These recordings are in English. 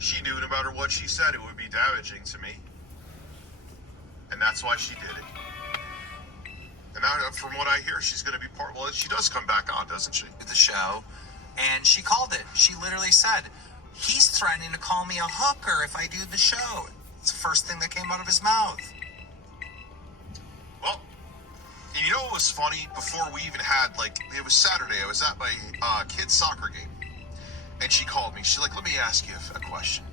She knew no matter what she said, it would be damaging to me. And that's why she did it. And now, from what I hear, she's going to be part... Well, she does come back on, doesn't she? The show, and she called it. She literally said, he's threatening to call me a hooker if I do the show. It's the first thing that came out of his mouth. Well, you know what was funny? Before we even had, like, it was Saturday. I was at my kid's soccer game. And she called me. She's like, let me ask you a question.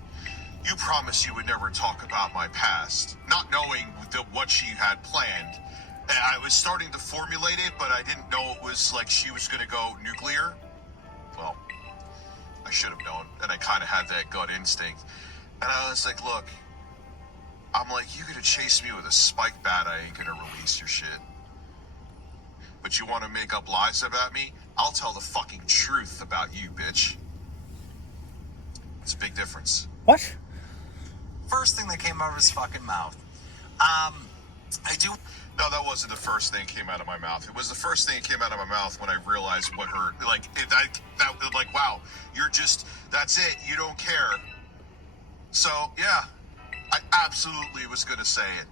You promised you would never talk about my past. Not knowing what she had planned. And I was starting to formulate it, but I didn't know it was like she was going to go nuclear. Well, I should have known. And I kind of had that gut instinct. And I was like, look, I'm like, you're going to chase me with a spike bat, I ain't going to release your shit. But you want to make up lies about me? I'll tell the fucking truth about you, bitch. It's a big difference. What? First thing that came out of his fucking mouth. No, that wasn't the first thing that came out of my mouth. It was the first thing that came out of my mouth when I realized what her, like, wow, you're just, that's it, you don't care. So, yeah, I absolutely was going to say it.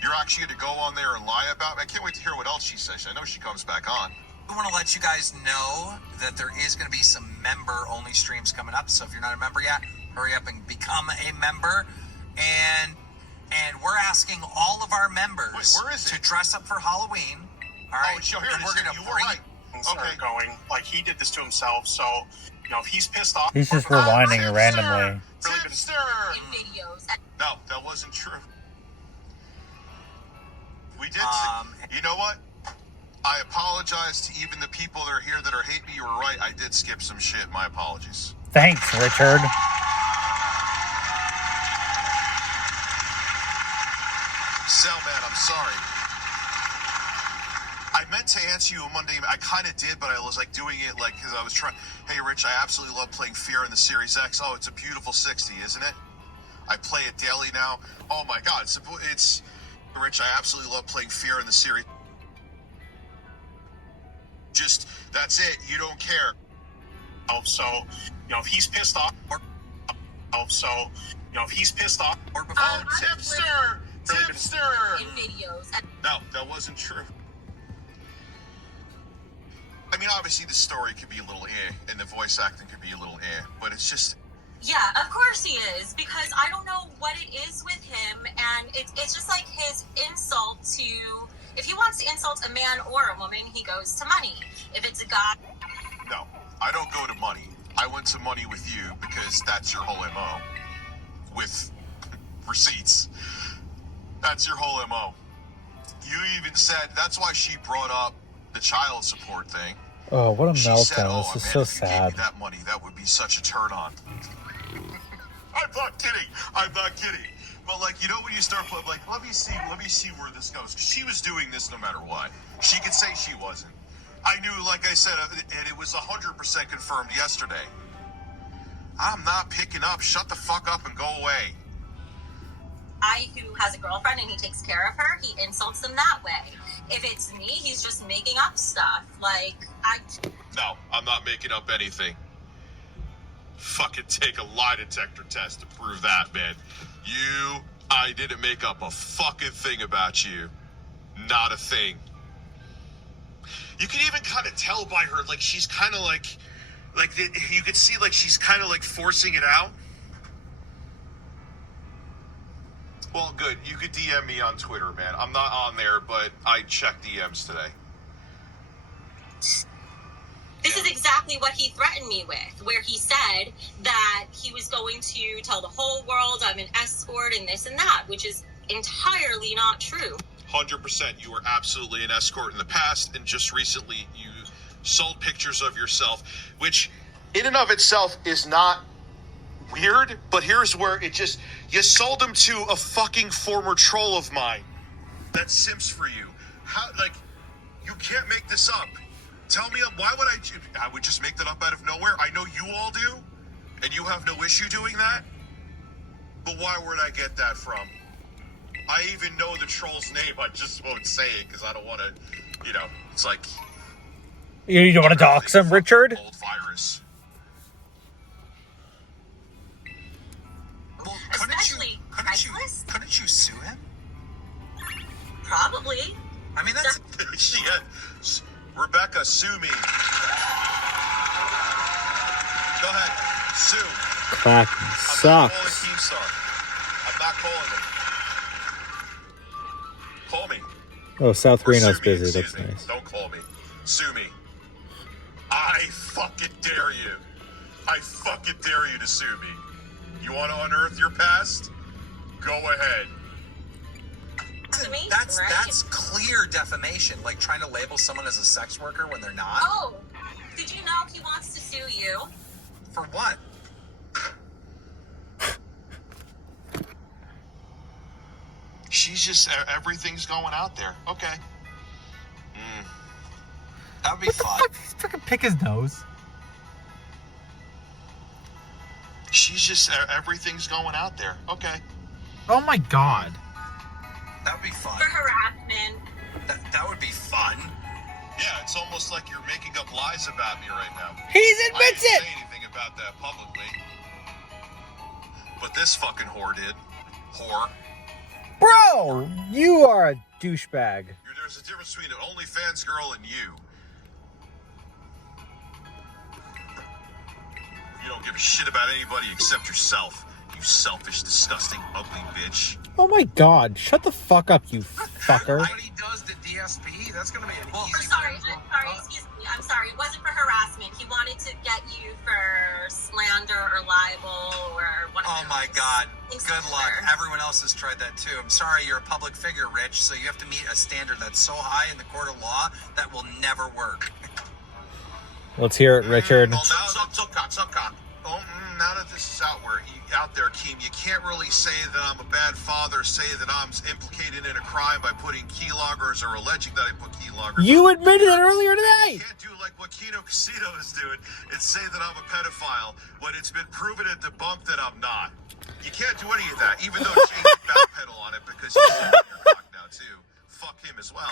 You're actually going to go on there and lie about me? I can't wait to hear what else she says. I know she comes back on. I want to let you guys know that there is going to be some member-only streams coming up. So if you're not a member yet, hurry up and become a member. And we're asking all of our members to dress up for Halloween. All right, and we're going to bring... going like he did this to himself. So if he's pissed off, he's just rewinding randomly. No, that wasn't true. We did. You know what? I apologize to even the people that are here that are hate me. You were right. I did skip some shit. My apologies. Thanks, Richard. Cellman, I'm sorry. I meant to answer you on Monday. I kind of did, but I was like doing it like because I was trying. Hey, Rich, I absolutely love playing Fear in the Series X. Oh, it's a beautiful 60, isn't it? I play it daily now. Oh my God, it's Rich. I absolutely love playing Fear in the Series. Just that's it. You don't care. So if he's pissed off, if he's pissed off, or before tipster. In videos. No, that wasn't true. I mean, obviously the story could be a little and the voice acting could be a little but it's just... Yeah, of course he is, because I don't know what it is with him, and it's just like his insult to... If he wants to insult a man or a woman, he goes to money. If it's a guy... No, I don't go to money. I went to money with you because that's your whole MO. With receipts. That's your whole MO. You even said, that's why she brought up the child support thing. Oh, what a meltdown. Said, this is man, so if you sad. gave me that money, that would be such a turn on. I'm not kidding. But like, when you start playing, like, let me see where this goes. She was doing this no matter what. She could say she wasn't. I knew, like I said, and it was 100% confirmed yesterday. I'm not picking up. Shut the fuck up and go away. Who has a girlfriend and he takes care of her, he insults them that way. If it's me, he's just making up stuff. No, I'm not making up anything. Fucking take a lie detector test to prove that, man. I didn't make up a fucking thing about you. Not a thing. You can even kind of tell by her, like, she's kind of like you could see, like, she's kind of like forcing it out. Well, good. You could DM me on Twitter, man. I'm not on there, but I checked DMs today. This is exactly what he threatened me with, where he said that he was going to tell the whole world I'm an escort and this and that, which is entirely not true. 100%. You were absolutely an escort in the past, and just recently you sold pictures of yourself, which in and of itself is not weird, but here's where you sold them to a fucking former troll of mine that simps for you. How, like, you can't make this up. Tell me, why would I would just make that up out of nowhere? I know you all do, and you have no issue doing that, but why would I get that from? I even know the troll's name, I just won't say it because I don't want to, it's like... You don't want to dox him, Richard? Old virus. gonna sue me. Go ahead, sue. Clacking I'm not sucks. calling Keemstar. I'm not calling him. Call me. Oh, South Or Reno's sue me, busy. excuse That's me. nice. Don't call me. Sue me. I fucking dare you. I fucking dare you to sue me. You want to unearth your past? Go ahead. Defamation, That's right? that's clear defamation, like trying to label someone as a sex worker when they're not. Oh, did you know he wants to sue you? For what? She's just, everything's going out there. Okay. That would be What the fun. fuck? He's freaking pick his nose. She's just, everything's going out there. Okay. Oh my god. That would be fun. For harassment. That would be fun. Yeah, it's almost like you're making up lies about me right now. He I admits didn't it! say anything about that publicly. But this fucking whore did. Whore. Bro, you are a douchebag. There's a difference between an OnlyFans girl and you. You don't give a shit about anybody except yourself. You selfish, disgusting, ugly bitch. Oh my god, shut the fuck up, you fucker. What he does to DSP, that's gonna be an Or easy sorry, win. excuse me. I'm sorry. It wasn't for harassment. He wanted to get you for slander or libel or one of Oh those. my god. Things Good luck. similar. Everyone else has tried that too. I'm sorry, you're a public figure, Rich, so you have to meet a standard that's so high in the court of law that will never work. Let's hear it, Richard. Well, now that now that this is out there, Keem, you can't really say that I'm a bad father, say that I'm implicated in a crime by putting keyloggers or alleging that I put keyloggers. You admitted it earlier You today! can't do like what Kino Casino is doing and say that I'm a pedophile when it's been proven and debunked that I'm not. You can't do any of that, even though James backpedal on it because he's on your cock now too. Fuck him as well.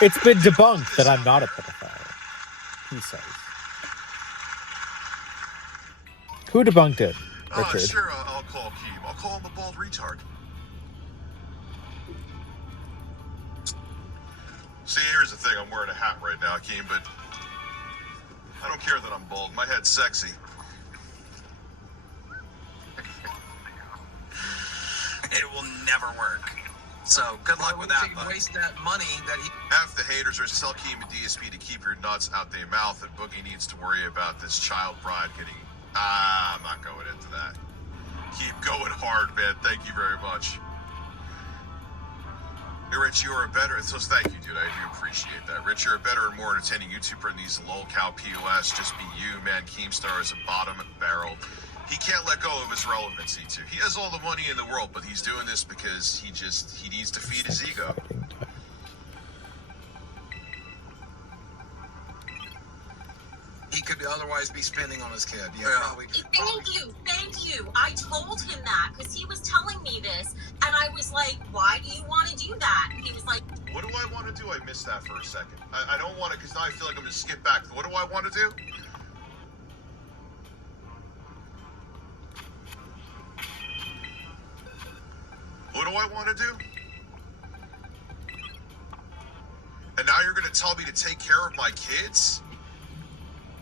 It's been debunked that I'm not a pedophile, he says. Who debunked it, Richard? Sure, I'll call Keem. I'll call him a bald retard. See, here's the thing. I'm wearing a hat right now, Keem, but I don't care that I'm bald. My head's sexy. It will never work. So good luck with that, You buddy. waste that money that he. Half the haters are sell Keem and DSP to keep your nuts out their mouth, and Boogie needs to worry about this child bride getting... I'm not going into that. Keep going hard, man. Thank you very much. Hey, Rich, you are a better... So thank you, dude. I do appreciate that. Rich, you're a better and more entertaining YouTuber than these lol-cow POS. Just be you, man. Keemstar is a bottom barrel. He can't let go of his relevancy, too. He has all the money in the world, but he's doing this because he needs to feed his ego. He could otherwise be spending on his kid. Yeah, Yeah. probably. Thank you. I told him that because he was telling me this, and I was like, "Why do you want to do that?" He was like, What do I want to do? I missed that for a second. I don't want to, because now I feel like I'm going to skip back. What do I want to do? What do I want to do? And now you're going to tell me to take care of my kids?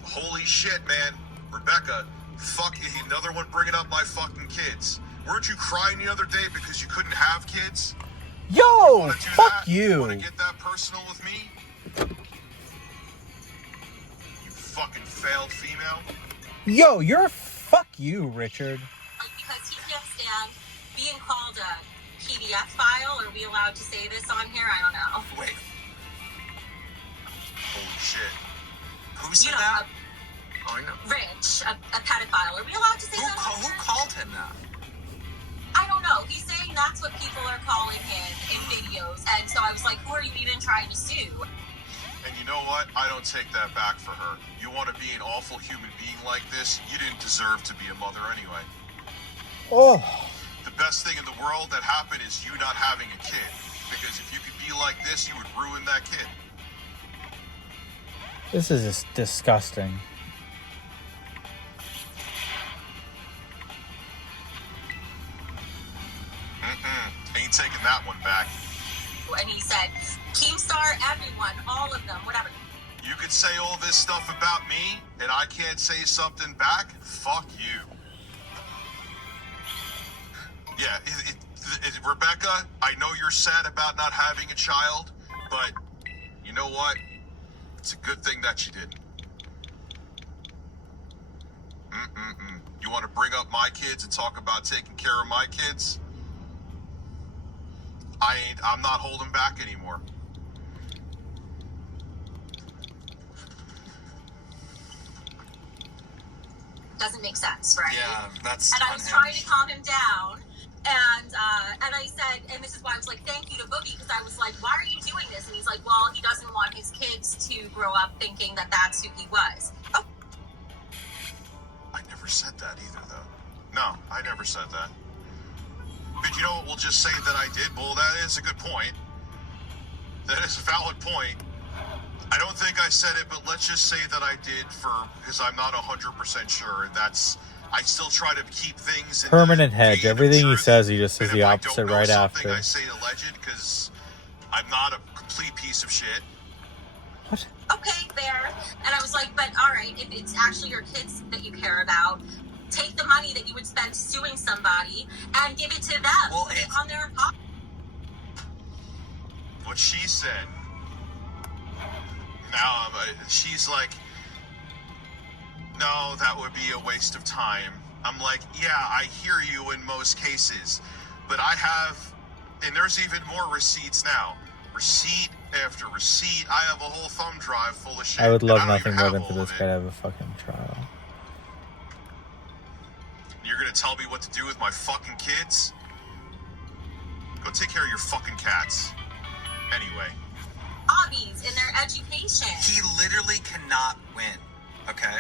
Holy shit, man. Rebecca, fuck, another one bringing up my fucking kids. Weren't you crying the other day because you couldn't have kids? Yo, Wanna do fuck that? you. Want to get that personal with me? You fucking failed female. Yo, you're fuck you, Richard. because he can't stand being called a PDF file. Are we allowed to say this on here? I don't know. Wait, Holy shit. who said You know, that? Oh, I know. Rich, a pedophile. Are we allowed to say that? on Who here? called him that? I don't know. He's saying that's what people are calling him in videos, and so I was like, who are you even trying to sue? And you know what? I don't take that back for her. You want to be an awful human being like this? You didn't deserve to be a mother anyway. Oh, The best thing in the world that happened is you not having a kid. Because if you could be like this, you would ruin that kid. this is just disgusting. Ain't taking that one back. And he said, Keemstar them, whatever. You could say all this stuff about me, and I can't say something back? Fuck you. Yeah, Rebecca, I know you're sad about not having a child, but you know what? It's a good thing that you didn't. You want to bring up my kids and talk about taking care of my kids? I'm not holding back anymore. Doesn't make sense, right? Yeah, that's And I was trying to calm him down, and I said, and this is why I was like, thank you to Boogie, because I was like, why are you doing this? And he's like, well, he doesn't want his kids to grow up thinking that that's who he was. Oh. I never said that either, though. No, I never said that. But you know what? We'll just say that I did. Well, that is a good point. That is a valid point. I don't think I said it, but let's just say that I did because I'm not 100% sure. I still try to keep things in Permanent the hedge. vein of Everything he truth. says, he just says And the if I opposite don't know right something, after. I say alleged because I'm not a complete piece of shit. What? Okay, fair. And I was like, but all right, if it's actually your kids that you care about, take the money that you would spend suing somebody and give it to them. Well, Put it on their pocket. What she said. Now she's like, no, that would be a waste of time. I'm like, yeah, I hear you in most cases, but I have, and there's even more receipts now. Receipt after receipt. I have a whole thumb drive full of shit. I would love and I don't nothing even more have than for all this of guy it. to have a fucking trial. You're gonna tell me what to do with my fucking kids? Go take care of your fucking cats. Anyway. Hobbies in their education. He literally cannot win. Okay,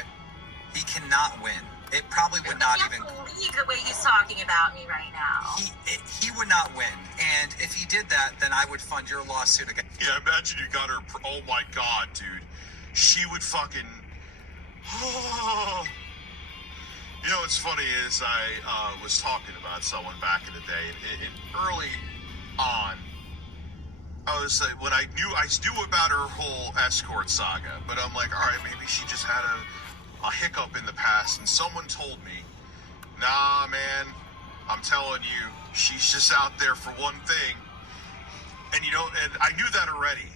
he cannot win. It probably would not I even. can't believe the way he's talking about me right now. He would not win. And if he did that, then I would fund your lawsuit again. Yeah, imagine you got her. Oh my god, dude. She would fucking. You know what's funny is I was talking about someone back in the day, and early on, I was like, when I knew about her whole escort saga, but I'm like, all right, maybe she just had a hiccup in the past, and someone told me, nah, man, I'm telling you, she's just out there for one thing. And you know, and I knew that already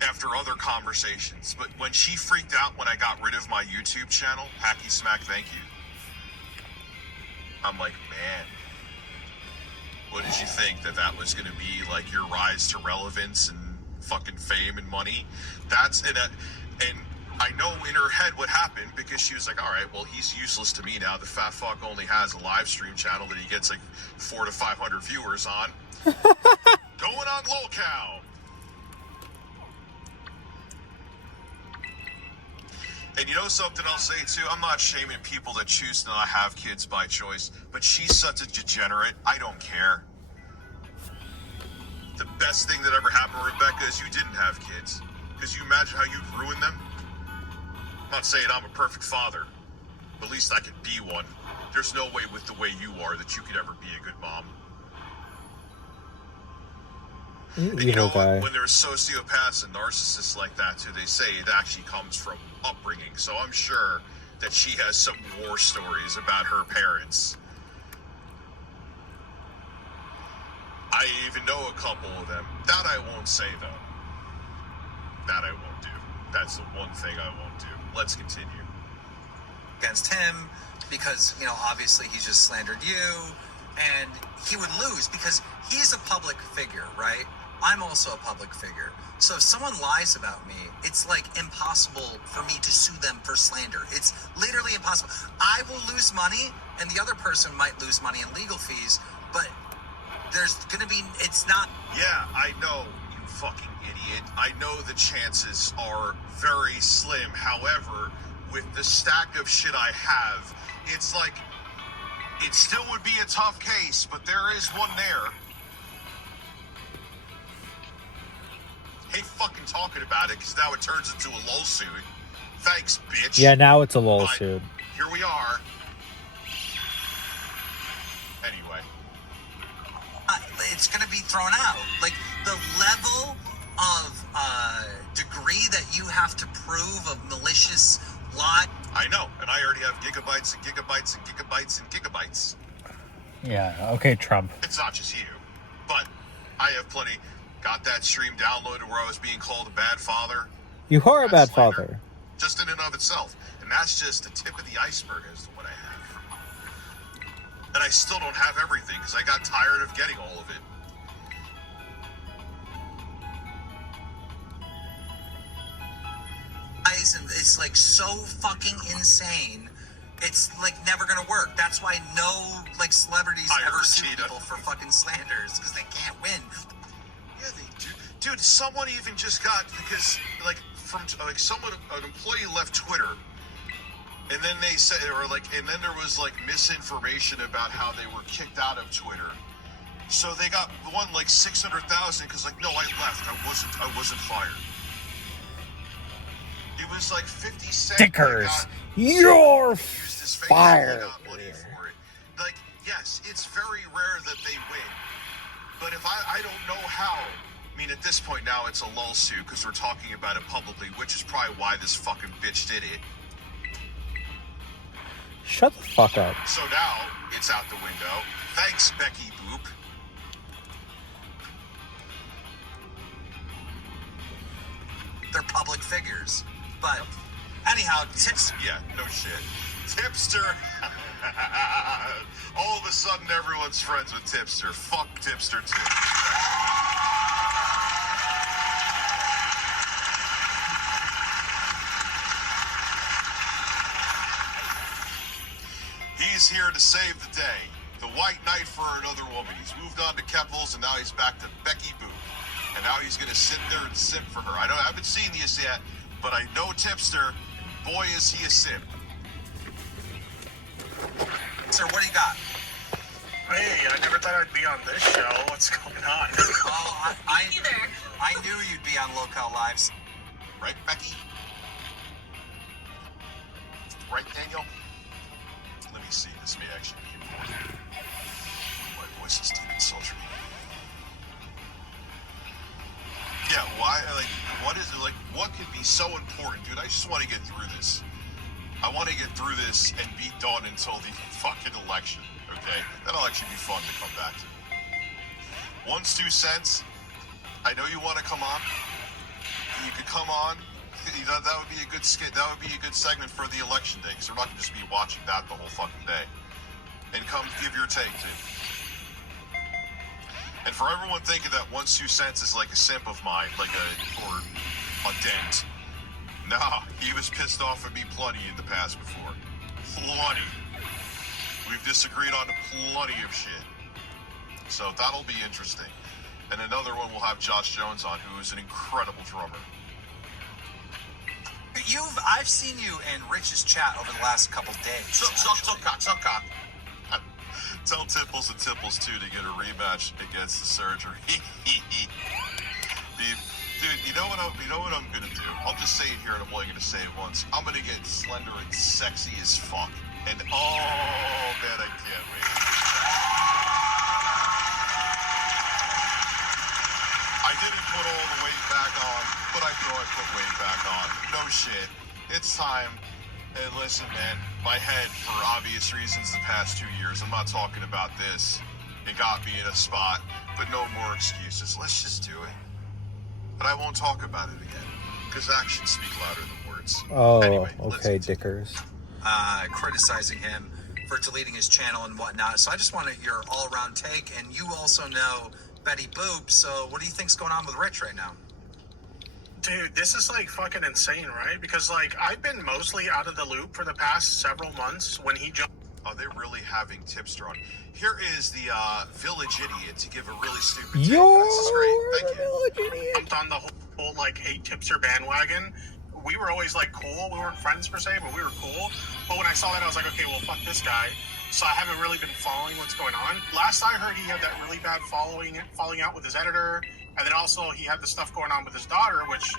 after other conversations, but when she freaked out when I got rid of my YouTube channel, Hacky Smack, thank you. I'm like, man, what did you think that was going to be like your rise to relevance and fucking fame and money? And I know in her head what happened because she was like, all right, well, he's useless to me now. The fat fuck only has a live stream channel that he gets like 400 to 500 viewers on. Going on lolcow. And you know something I'll say too? I'm not shaming people that choose to not have kids by choice, but she's such a degenerate. I don't care. The best thing that ever happened to Rebecca is you didn't have kids. Because you imagine how you'd ruin them? I'm not saying I'm a perfect father, but at least I could be one. There's no way with the way you are that you could ever be a good mom. And you know what? When there's sociopaths and narcissists like that too, they say it actually comes from upbringing. So I'm sure that she has some war stories about her parents. I even know a couple of them. That I won't say though. That I won't do. That's the one thing I won't do. Let's continue. Against him because, you know, obviously he just slandered you and he would lose because he's a public figure, right? I'm also a public figure. So if someone lies about me, it's like impossible for me to sue them for slander. It's literally impossible. I will lose money and the other person might lose money in legal fees, but there's gonna be, it's not. Yeah, I know, you fucking idiot. I know the chances are very slim. However, with the stack of shit I have, it's like, it still would be a tough case, but there is one there. Hate fucking talking about it because now it turns into a lawsuit. Thanks, bitch. Yeah, now it's a But lawsuit. here we are. Anyway. It's going to be thrown out. Like the level of degree that you have to prove of malicious lie. I know, and I already have gigabytes and gigabytes and gigabytes and gigabytes. Yeah, okay, Trump. It's not just you, but I have plenty. Got that stream downloaded where I was being called a bad father. You are a bad That's slander, father. just in and of itself. And that's just the tip of the iceberg as to what I have. And I still don't have everything because I got tired of getting all of it. And it's like so fucking insane. It's like never gonna work. That's why no like celebrities ever sue people for fucking slanders because they can't win. Yeah, they do. Dude, someone even just got because someone, an employee left Twitter, and then they said, and then there was like misinformation about how they were kicked out of Twitter. So they got one like 600,000 because no, I left. I wasn't fired. It was like 50 cents. Stickers. You're fired. Like, yes, it's very rare that they win. But if I don't know how. I mean, at this point now, it's a lull suit because we're talking about it publicly, which is probably why this fucking bitch did it. Shut the fuck up. So now, it's out the window. Thanks, Becky Boop. They're public figures. But anyhow, tips. Yeah, no shit. Tipster. All of a sudden, everyone's friends with Tipster. Fuck Tipster too. He's here to save the day. The white knight for another woman. He's moved on to Keppels, and now he's back to Becky Boop. And now he's going to sit there and simp for her. I haven't seen this yet. But I know Tipster, boy, is he a simp. Sir, what do you got? Hey, I never thought I'd be on this show. What's going on? Oh, I knew you'd be on Locale Lives. Right, Becky? Right, Daniel? Let me see. This may actually be important. My voice is deep and sultry. Yeah, why? What is it? What could be so important, dude? I just want to get through this. I want to get through this and beat Dawn until the fucking election, okay? That'll actually be fun to come back to. 1's 2 cents. I know you want to come on. You could come on. That would be a good skit. That would be a good segment for the election day, because we're not going to just be watching that the whole fucking day. And come give your take, too. And for everyone thinking that 1's 2 cents is like a simp of mine, or a dent. Nah, he was pissed off at me plenty in the past before. Plenty. We've disagreed on plenty of shit. So that'll be interesting. And another one we'll have Josh Jones on, who is an incredible drummer. I've seen you in Rich's chat over the last couple days. Suck cock. Tell Tipples and Tipples too to get a rematch against the surgery. Dude, you know what I'm gonna do? I'll just say it here, and I'm only gonna say it once. I'm gonna get slender and sexy as fuck. And oh man, I can't wait. I didn't put all the weight back on, but I thought I put weight back on. No shit. It's time. And listen, man, my head, for obvious reasons, the past 2 years, I'm not talking about this. It got me in a spot, but no more excuses. Let's just do it. But I won't talk about it again, because actions speak louder than words. Oh, anyway, okay, Dickers. Criticizing him for deleting his channel and whatnot. So I just wanted your all-around take, and you also know Betty Boop, so what do you think's going on with Rich right now? Dude, this is fucking insane, right? Because I've been mostly out of the loop for the past several months when he jumped. Oh, they're really having Tipster on. Here is the village idiot to give a really stupid take. You're This is great. Thank you. village idiot. Jumped on the whole hate Tipster bandwagon. We were always cool. We weren't friends per se, but we were cool. But when I saw that, I was like, okay, well, fuck this guy. So I haven't really been following what's going on. Last I heard, he had that really bad falling out with his editor. And then also he had the stuff going on with his daughter, which,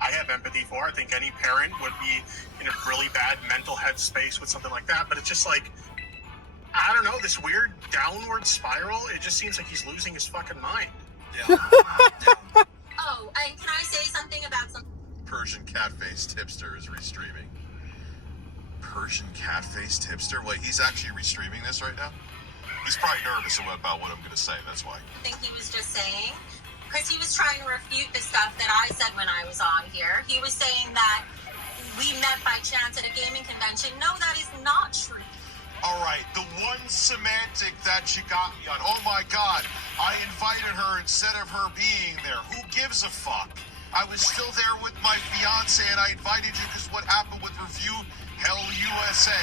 I have empathy for. I think any parent would be in a really bad mental headspace with something like that. But it's just I don't know, this weird downward spiral. It just seems like he's losing his fucking mind. Yeah. Oh, And can I say something about some? Persian cat-faced tipster is restreaming. Persian cat-faced tipster? Wait, he's actually restreaming this right now? He's probably nervous about what I'm going to say, that's why. I think he was just saying, because he was trying to refute the stuff that I said when I was on here. He was saying that we met by chance at a gaming convention. No, that is not true. All right, the one semantic that you got me on. Oh my God, I invited her instead of her being there. Who gives a fuck? I was still there with my fiance and I invited you because what happened with Review Hell USA.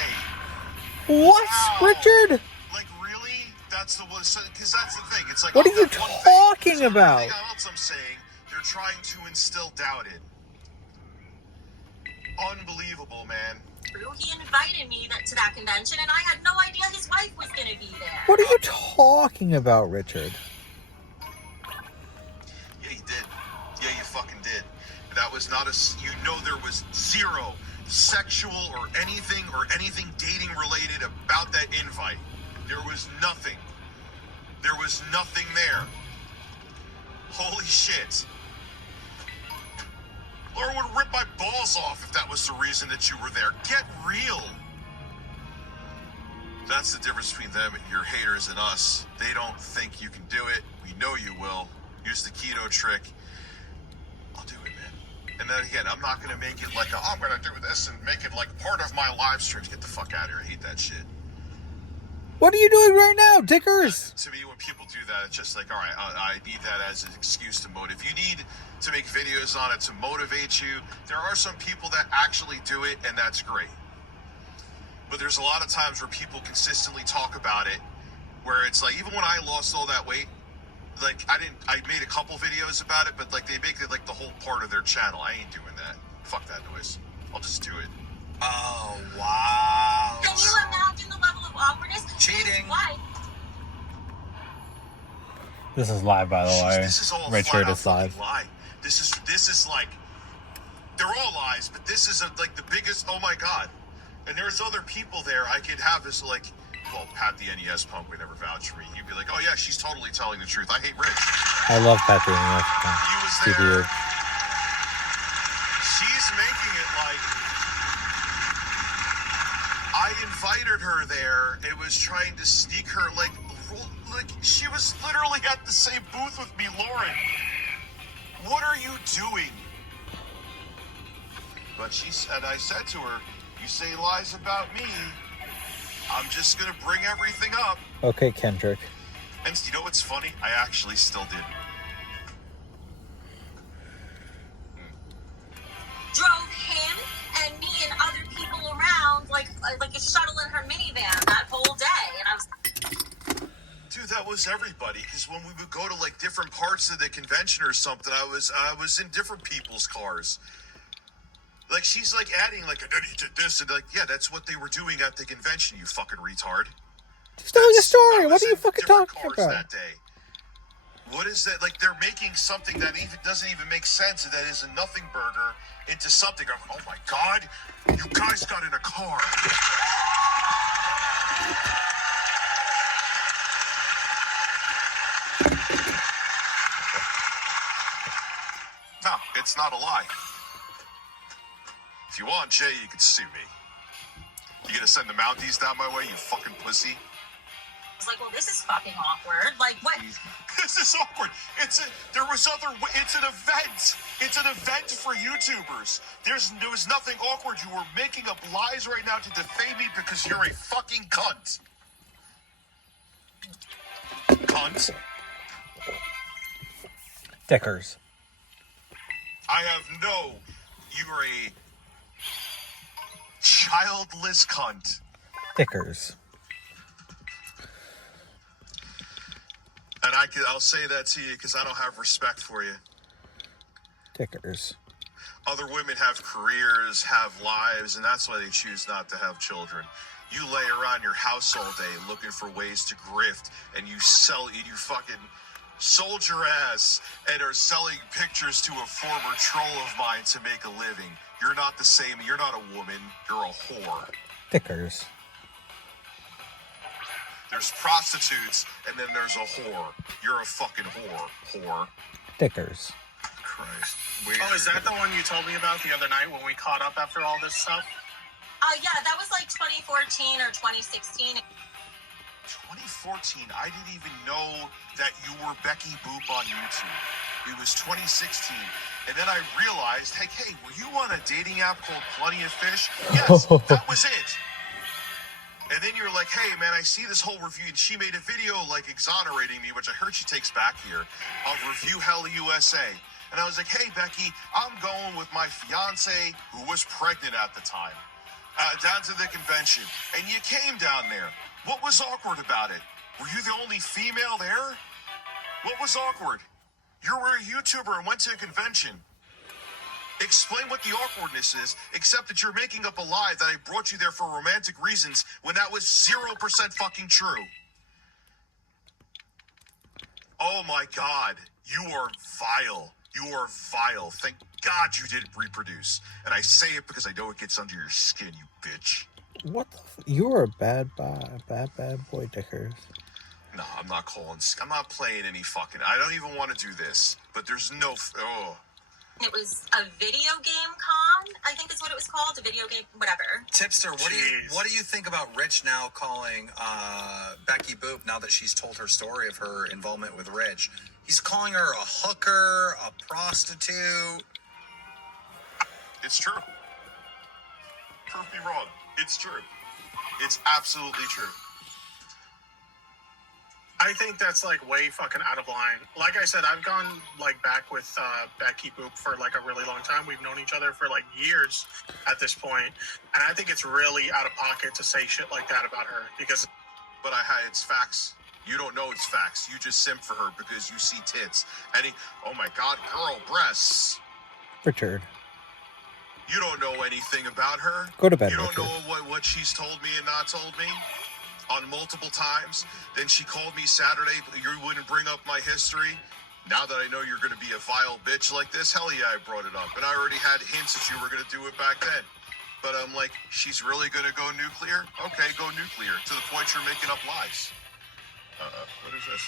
What, Wow. Richard? Like, really? That's the one, because that's the thing. It's like, What are you that's one talking thing. about? Everything else I'm saying, they're trying to instill doubt in. Unbelievable, man. He invited me to that convention, and I had no idea his wife was going to be there. What are you talking about, Richard? Yeah, you did. Yeah, you fucking did. That was not there was zero sexual or anything dating related about that invite. There was nothing. There was nothing there. Holy shit. Laura would rip my balls off if that was the reason that you were there. Get real. That's the difference between them and your haters and us. They don't think you can do it. We know you will. Use the keto trick. I'll do it, man. And then again, I'm not going to make it like, I'm going to do this and make it like part of my live streams. Get the fuck out of here. I hate that shit. What are you doing right now, Dickers? To me, when people do that, it's just like, all right, I need that as an excuse to motivate. If you need to make videos on it to motivate you, there are some people that actually do it, and that's great. But there's a lot of times where people consistently talk about it, where it's like, even when I lost all that weight, like, I made a couple videos about it, but like, they make it like the whole part of their channel. I ain't doing that. Fuck that noise. I'll just do it. Oh, wow. Can you imagine the level of awkwardness? Cheating. Why? This is live, by the way. This is all Richard flat out is live. fucking lie. This is like, they're all lies, but this is like the biggest, oh my God. And there's other people there I could have this like, well, Pat the NES punk would never vouch for me. He'd be like, oh yeah, she's totally telling the truth. I hate Rich. I love Pat the He was NES. there. She's making it like, I invited her there. It was trying to sneak her, like she was literally at the same booth with me, Lauren. What are you doing? But she said, I said to her, you say lies about me, I'm just going to bring everything up. Okay, Kendrick. And you know what's funny? I actually still did. Drove him and me and other people around like a shuttle in her minivan that whole day, and I was. Dude, that was everybody. Because when we would go to like different parts of the convention or something, I was in different people's cars. Like she's like adding like, and then he did this, and like, yeah, that's what they were doing at the convention. You fucking retard. Just telling a story. What are you fucking talking about? That day. What is that? Like they're making something that even doesn't even make sense. That is a nothing burger into something. Oh my God, you guys got in a car. No, it's not a lie. If you want, Jay, you can sue me. You gonna send the Mounties down my way, you fucking pussy? I was like, well, this is fucking awkward. Like, what? This is awkward. It's an event. It's an event for YouTubers. There was nothing awkward. You were making up lies right now to defame me because you're a fucking cunt. Cunt. Dickers. You're a childless cunt. Dickers. And I'll say that to you because I don't have respect for you. Dickers. Other women have careers, have lives, and that's why they choose not to have children. You lay around your house all day looking for ways to grift, and you fucking sold your ass and are selling pictures to a former troll of mine to make a living. You're not the same. You're not a woman. You're a whore. Dickers. There's prostitutes, and then there's a whore. You're a fucking whore. Whore. Dickers. Christ. Weird. Oh, is that the one you told me about the other night when we caught up after all this stuff? Yeah, that was like 2014 or 2016. 2014, I didn't even know that you were Becky Boop on YouTube. It was 2016. And then I realized, hey, were you on a dating app called Plenty of Fish? Yes, that was it. And then you're like, hey, man, I see this whole review. And she made a video, like, exonerating me, which I heard she takes back here, of Review Hell USA. And I was like, hey, Becky, I'm going with my fiance, who was pregnant at the time, down to the convention. And you came down there. What was awkward about it? Were you the only female there? What was awkward? You were a YouTuber and went to a convention. Explain what the awkwardness is, except that you're making up a lie that I brought you there for romantic reasons when that was 0% fucking true. Oh my God, you are vile. You are vile. Thank God you didn't reproduce. And I say it because I know it gets under your skin, you bitch. What the you're a bad boy, Dickers. No, I'm not calling. I'm not playing any fucking. I don't even want to do this. But there's no. Oh. It was a video game con, I think is what it was called. A video game, whatever. Tipster, what do you think about Rich now calling Becky Boop now that she's told her story of her involvement with Rich? He's calling her a hooker, a prostitute. It's true. Prove me wrong. It's true. It's absolutely true. I think that's like way fucking out of line. Like I said, I've gone like back with Becky Boop for like a really long time. We've known each other for like years at this point, and I think it's really out of pocket to say shit like that about her because. But it's facts. You don't know it's facts. You just simp for her because you see tits. Oh my God, girl breasts. Richard. You don't know anything about her. Go to bed, You don't Richard. know what she's told me and not told me on multiple times. Then she called me Saturday. You wouldn't bring up my history. Now that I know you're going to be a vile bitch like this, hell yeah, I brought it up. And I already had hints that you were going to do it back then. But I'm like, she's really going to go nuclear? Okay, go nuclear. To the point you're making up lies. What is this?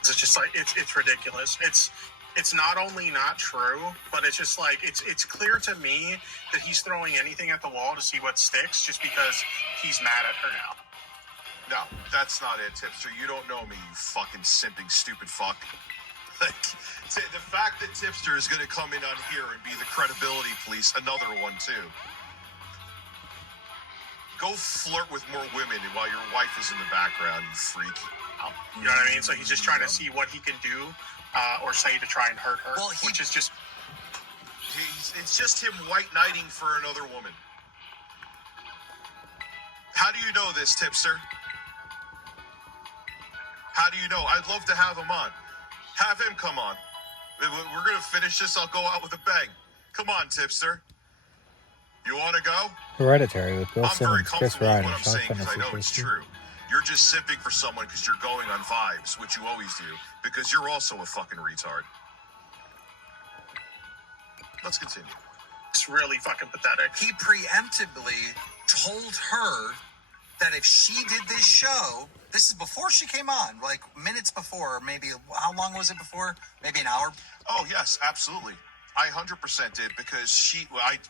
It's just like it's ridiculous. It's not only not true, but it's just like it's clear to me that he's throwing anything at the wall to see what sticks just because he's mad at her now. No, that's not it, Tipster. You don't know me, you fucking simping stupid fuck. Like, the fact that Tipster is going to come in on here and be the credibility police, another one too. Go flirt with more women while your wife is in the background, you freak. You know what I mean? So he's just trying to see what he can do or say to try and hurt her, which is just... It's just him white knighting for another woman. How do you know this, Tipster? How do you know? I'd love to have him on. Have him come on. We're going to finish this. I'll go out with a bang. Come on, Tipster. You want to go? Hereditary with Bill I'm very Simmons, Chris comfortable Ryan, with what and I'm Sean saying because I know Connery. it's true. You're just simping for someone because you're going on vibes, which you always do, because you're also a fucking retard. Let's continue. It's really fucking pathetic. He preemptively told her that if she did this show, this is before she came on, like minutes before, maybe, how long was it before? Maybe an hour? Oh, yes, absolutely. I 100% did because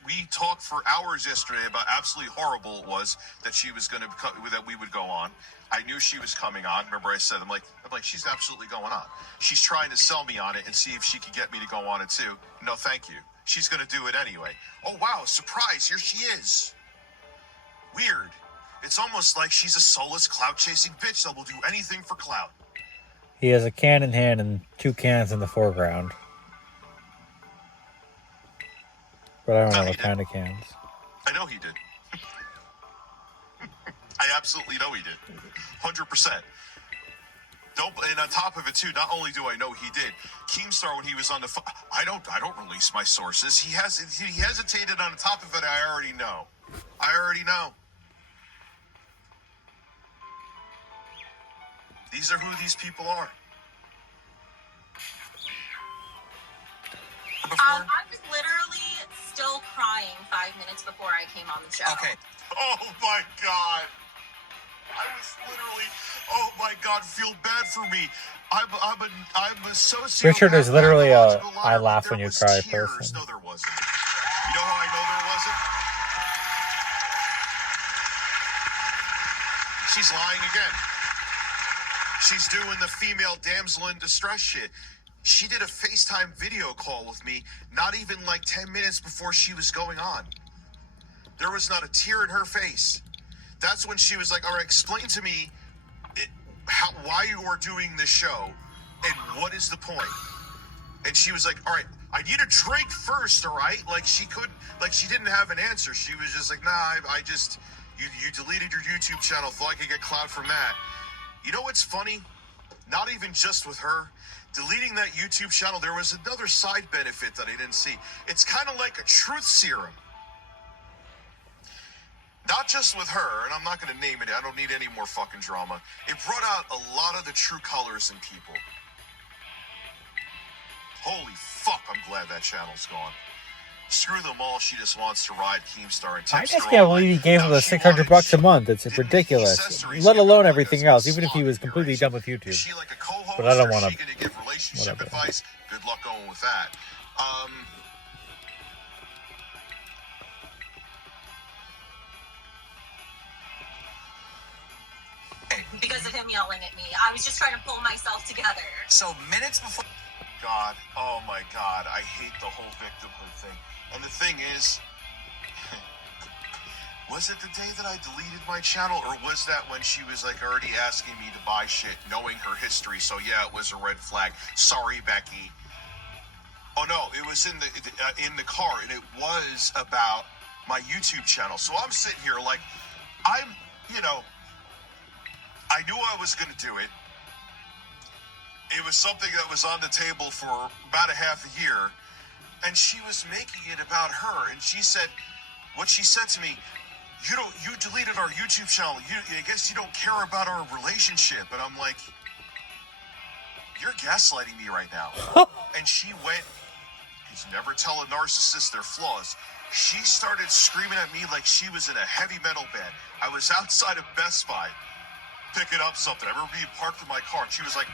we talked for hours yesterday about absolutely horrible it was that she was going to that we would go on. I knew she was coming on. Remember, I said I'm like she's absolutely going on. She's trying to sell me on it and see if she could get me to go on it too. No, thank you. She's going to do it anyway. Oh wow, surprise! Here she is. Weird. It's almost like she's a soulless clout-chasing bitch that will do anything for clout. He has a can in hand and two cans in the foreground. But I don't know what kind of cans. I know he did. I absolutely know he did. 100%. And on top of it too, not only do I know he did, Keemstar when he was on the I don't release my sources. He hesitated on the top of it. I already know. These are who these people are. I was literally still crying 5 minutes before I came on the show. Okay. Oh my God. I was literally, oh my God, feel bad for me. I'm a sociopath. Richard is literally a pathological I liar, but laugh there when you was cry tears. person. No, there wasn't. You know how I know there wasn't? She's lying again. She's doing the female damsel in distress shit. She did a FaceTime video call with me not even like 10 minutes before she was going on. There was not a tear in her face. That's when she was like, all right, explain to me why you are doing this show and what is the point? And she was like, all right, I need a drink first, all right? Like she didn't have an answer. She was just like, nah, I just, you deleted your YouTube channel, thought I could get clout from that. You know what's funny? Not even just with her. Deleting that YouTube channel, there was another side benefit that I didn't see. It's kind of like a truth serum. Not just with her, and I'm not going to name it. I don't need any more fucking drama. It brought out a lot of the true colors in people. Holy fuck, I'm glad that channel's gone. Screw them all, she just wants to ride Keemstar and I tips just her can't all believe he night. gave Now, him the she $600 wanted- a month. It's didn't ridiculous. accessories Let give her alone like everything a else, even if he slot was completely configuration? done with Is YouTube. she like a co-host, But I don't or wanna- is she going to give relationship whatever. advice? Good luck going with that. Because of him yelling at me. I was just trying to pull myself together. So minutes before. God, oh my God, I hate the whole victimhood thing. And the thing is, was it the day that I deleted my channel, or was that when she was like already asking me to buy shit, knowing her history? So yeah, it was a red flag. Sorry, Becky. Oh no, it was in the car, and it was about my YouTube channel. So I'm sitting here like, I knew I was going to do it. It was something that was on the table for about a half a year, and she was making it about her. And she said, what she said to me, you deleted our YouTube channel. I guess you don't care about our relationship. And I'm like, you're gaslighting me right now. And she went, because never tell a narcissist their flaws. She started screaming at me like she was in a heavy metal band. I was outside of Best Buy picking up something. I remember being parked in my car, and she was like,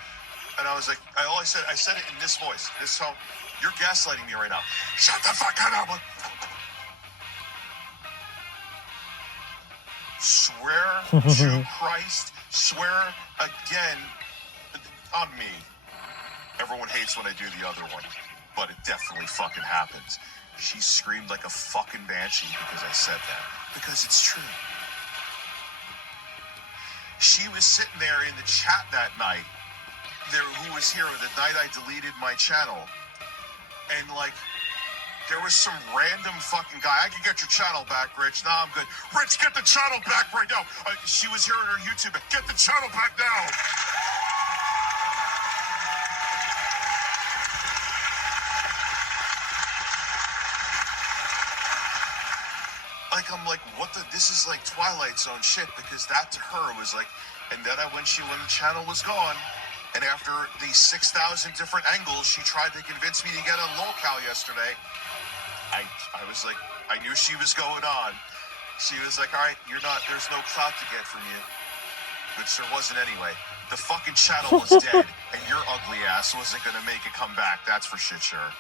and I was like, I said it in this voice, this tone. You're gaslighting me right now. Shut the fuck up. Swear to Christ, swear again on me. Everyone hates when I do the other one, but it definitely fucking happens. She screamed like a fucking banshee because I said that. Because it's true. She was sitting there in the chat that night, who was here the night I deleted my channel, and like, there was some random fucking guy. I can get your channel back, Rich. Nah, I'm good. Rich, get the channel back right now. She was here on her YouTube. Get the channel back now. Like, I'm like, what the, this is like Twilight Zone shit, because that to her was like, and then when the channel was gone, and after the 6,000 different angles, she tried to convince me to get on lolcow yesterday. I was like, I knew she was going on. She was like, all right, there's no clout to get from you. Which there wasn't anyway. The fucking channel was dead, and your ugly ass wasn't gonna make it come back, that's for shit sure.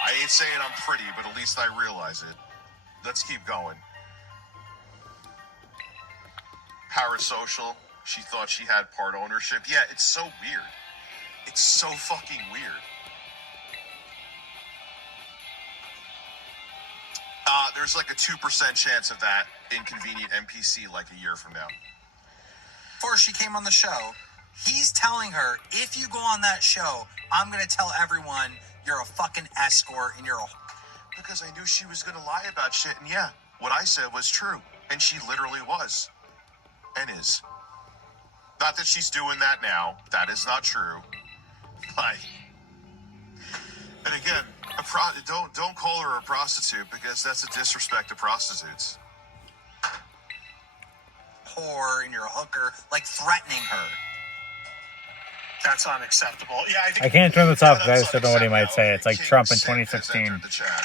I ain't saying I'm pretty, but at least I realize it. Let's keep going. Parasocial. She thought she had part ownership. Yeah, it's so weird. It's so fucking weird. There's like a 2% chance of that inconvenient NPC like a year from now. Before she came on the show, he's telling her, if you go on that show, I'm going to tell everyone you're a fucking escort and you're a... Because I knew she was going to lie about shit, and yeah, what I said was true. And she literally was. And is. Not that she's doing that now. That is not true. But... And again, don't call her a prostitute, because that's a disrespect to prostitutes. Whore and you're a hooker, like threatening her. That's unacceptable. Yeah, I think I can't turn this off because I That's just don't know what he might unacceptable. say. It's like King Trump in Sid has 2016. entered the chat.